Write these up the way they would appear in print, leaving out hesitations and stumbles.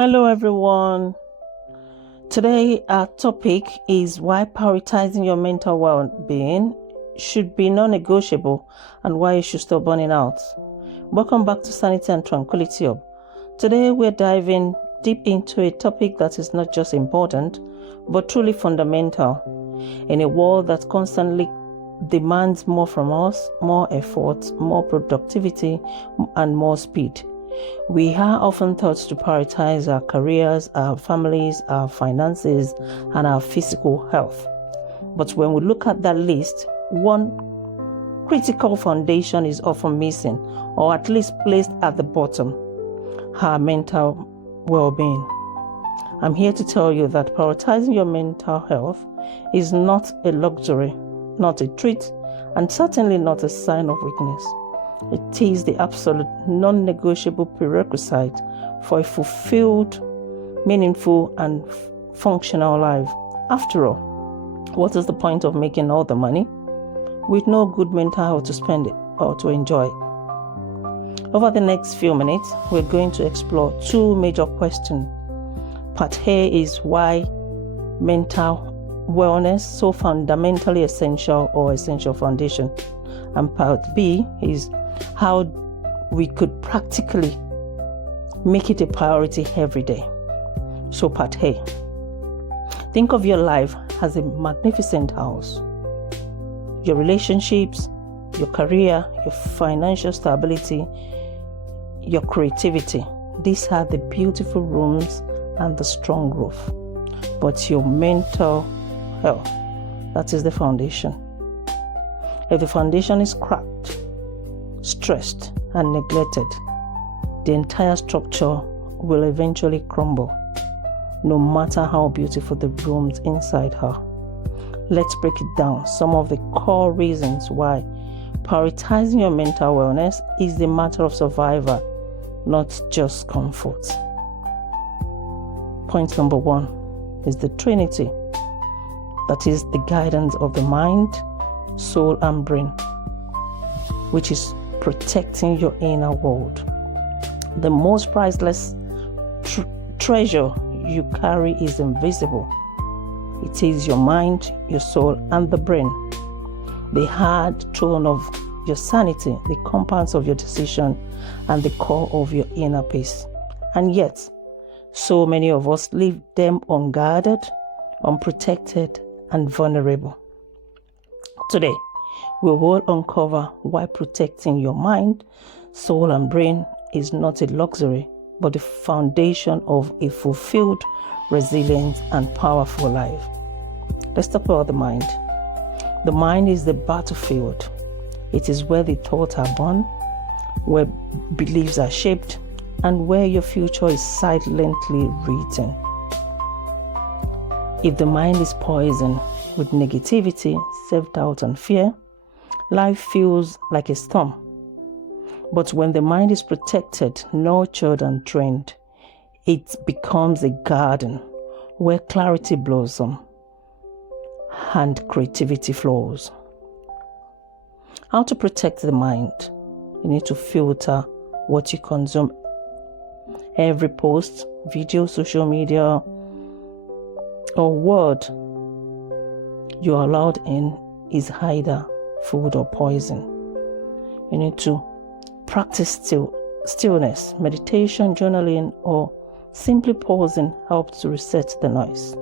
Hello everyone. Today our topic is why prioritizing your mental well-being should be non-negotiable and why you should stop burning out. Welcome back to Sanity and Tranquility Hub. Today we're diving deep into a topic that is not just important but truly fundamental. In a world that constantly demands more from us, more effort, more productivity, and more speed, we are often taught to prioritize our careers, our families, our finances, and our physical health. But when we look at that list, one critical foundation is often missing, or at least placed at the bottom: our mental well-being. I'm here to tell you that prioritizing your mental health is not a luxury, not a treat, and certainly not a sign of weakness. It is the absolute non-negotiable prerequisite for a fulfilled, meaningful, and functional life. After all, what is the point of making all the money with no good mental health to spend it or to enjoy it? Over the next few minutes, we're going to explore two major questions. Part A is why mental wellness so fundamentally essential or essential foundation. And part B is how we could practically make it a priority every day. So part A. Think of your life as a magnificent house. Your relationships, your career, your financial stability, your creativity. These are the beautiful rooms and the strong roof. But your mental health, that is the foundation. If the foundation is cracked, stressed, and neglected, the entire structure will eventually crumble, no matter how beautiful the rooms inside are. Let's break it down. Some of the core reasons why prioritizing your mental wellness is the matter of survival, not just comfort. Point number one is the Trinity. That is the guidance of the mind, soul, and brain, which is protecting your inner world. The most priceless treasure you carry is invisible. It is your mind, your soul, and the brain, the hard throne of your sanity, the compass of your decision, and the core of your inner peace. And yet, so many of us leave them unguarded, unprotected, and vulnerable. Today, we will uncover why protecting your mind, soul, and brain is not a luxury, but the foundation of a fulfilled, resilient, and powerful life. Let's talk about the mind. The mind is the battlefield. It is where the thoughts are born, where beliefs are shaped, and where your future is silently written. If the mind is poisoned with negativity, self-doubt, and fear, life feels like a storm. But when the mind is protected, nurtured, and trained, it becomes a garden where clarity blossoms and creativity flows. How to protect the mind? You need to filter what you consume. Every post, video, social media, or word you are allowed in is either food or poison. You need to practice stillness, meditation, journaling, or simply pausing helps to reset the noise.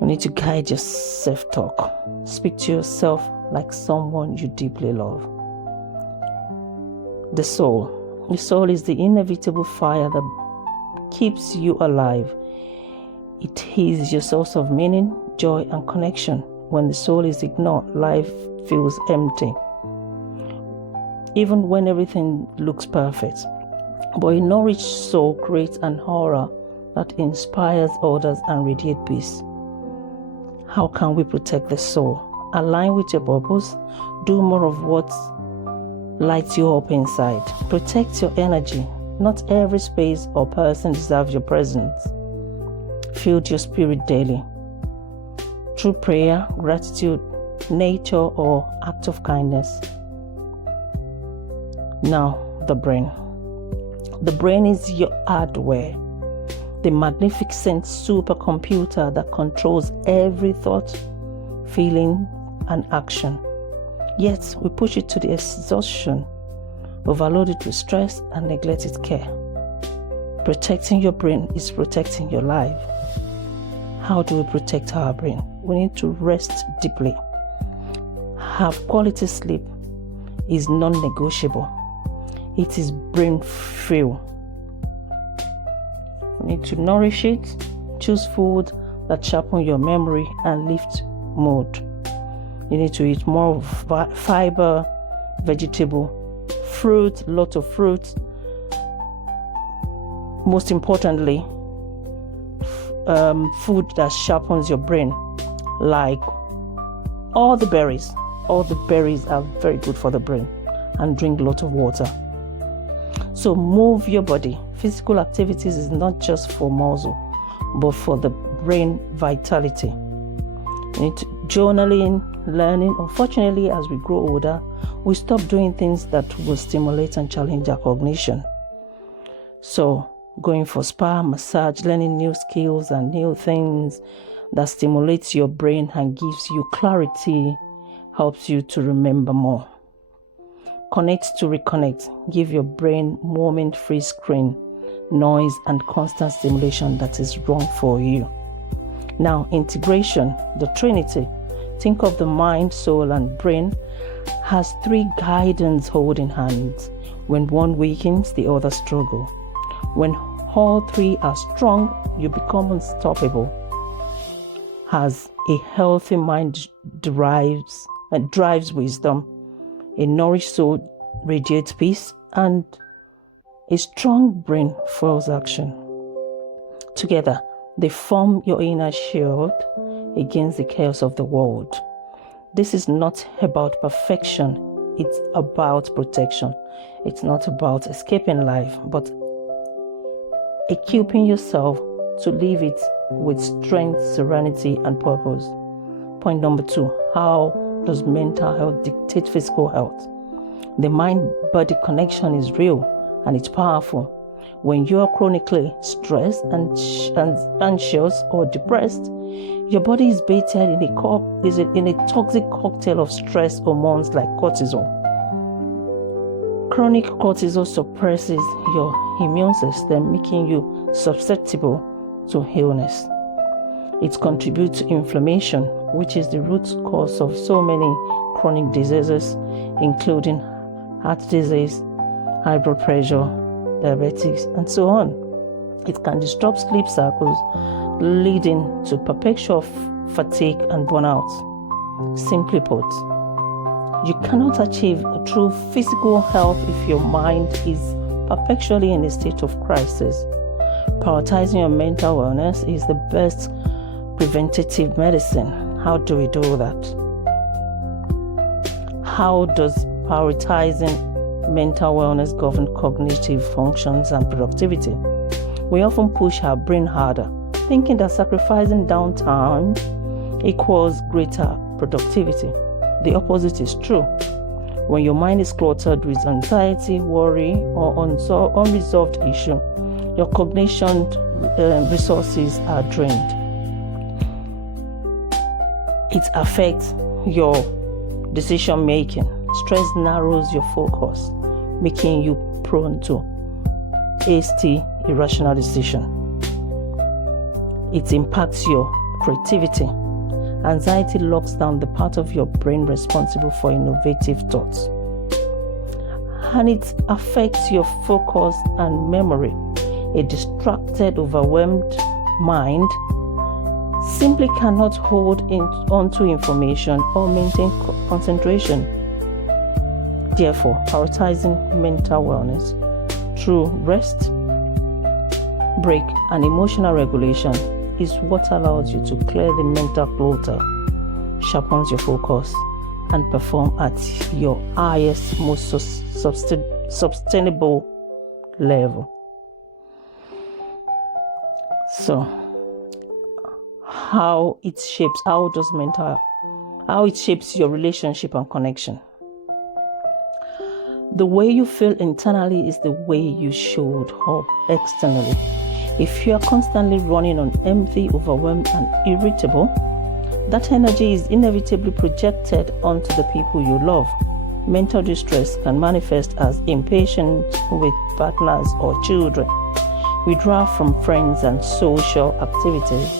You need to guide your self-talk. Speak to yourself like someone you deeply love. The soul. The soul is the inevitable fire that keeps you alive. It is your source of meaning, joy, and connection. When the soul is ignored, life feels empty, even when everything looks perfect. But a nourished soul creates an aura that inspires others and radiates peace. How can we protect the soul? Align with your purpose. Do more of what lights you up inside. Protect your energy. Not every space or person deserves your presence. Fill your spirit daily through prayer, gratitude, nature, or act of kindness. Now, the brain. The brain is your hardware, the magnificent supercomputer that controls every thought, feeling, and action. Yet we push it to the exhaustion, overload it with stress, and neglect its care. Protecting your brain is protecting your life. How do we protect our brain? We need to rest deeply. Have quality sleep is non-negotiable. It is brain fuel. You need to nourish it. Choose food that sharpen your memory and lift mood. You need to eat more of fiber, vegetable, fruit, lot of fruit. Most importantly, food that sharpens your brain, like all the berries. All the berries are very good for the brain, and drink a lot of water. So move your body. Physical activities is not just for muscle, but for the brain vitality. You need to journaling, learning. Unfortunately, as we grow older, we stop doing things that will stimulate and challenge our cognition. So going for spa, massage, learning new skills and new things that stimulates your brain and gives you clarity, helps you to remember more. Connect to reconnect. Give your brain moment-free screen, noise, and constant stimulation that is wrong for you. Now, integration, the Trinity. Think of the mind, soul, and brain has three guidance holding hands. When one weakens, the other struggle. When all three are strong, you become unstoppable. As a healthy mind drives wisdom, a nourished soul radiates peace, and a strong brain fuels action. Together, they form your inner shield against the chaos of the world. This is not about perfection, it's about protection. It's not about escaping life, but equipping yourself to live it with strength, serenity, and purpose. Point number 2, how does mental health dictate physical health? The mind-body connection is real and it's powerful. When you are chronically stressed and anxious or depressed, your body is bathed in a toxic cocktail of stress hormones like cortisol. Chronic cortisol suppresses your immune system, making you susceptible to illness. It contributes to inflammation, which is the root cause of so many chronic diseases, including heart disease, high blood pressure, diabetes, and so on. It can disrupt sleep cycles, leading to perpetual fatigue and burnout. Simply put, you cannot achieve true physical health if your mind is perpetually in a state of crisis. Prioritizing your mental wellness is the best preventative medicine. How do we do that? How does prioritizing mental wellness govern cognitive functions and productivity? We often push our brain harder, thinking that sacrificing downtime equals greater productivity. The opposite is true. When your mind is cluttered with anxiety, worry, or unresolved issue, your cognition resources are drained. It affects your decision making. Stress narrows your focus, making you prone to hasty, irrational decision. It impacts your creativity. Anxiety locks down the part of your brain responsible for innovative thoughts, and it affects your focus and memory. A distracted, overwhelmed mind simply cannot hold onto information or maintain concentration. Therefore, prioritizing mental wellness through rest, break, and emotional regulation is what allows you to clear the mental clutter, sharpens your focus, and perform at your highest, most sustainable level. So, how it shapes your relationship and connection. The way you feel internally is the way you show up externally. If you are constantly running on empty, overwhelmed, and irritable, that energy is inevitably projected onto the people you love. Mental distress can manifest as impatience with partners or children, withdrawal from friends and social activities,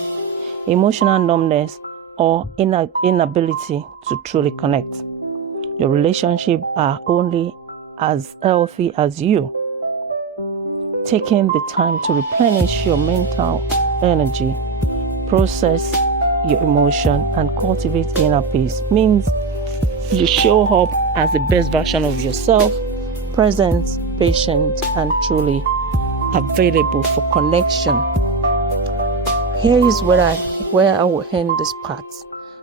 emotional numbness, or inability to truly connect. Your relationships are only as healthy as you. Taking the time to replenish your mental energy, process your emotion, and cultivate inner peace means you show up as the best version of yourself, present, patient, and truly available for connection. Here is where I will end this part.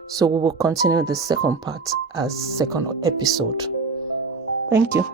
So we will continue the second part as second episode. Thank you.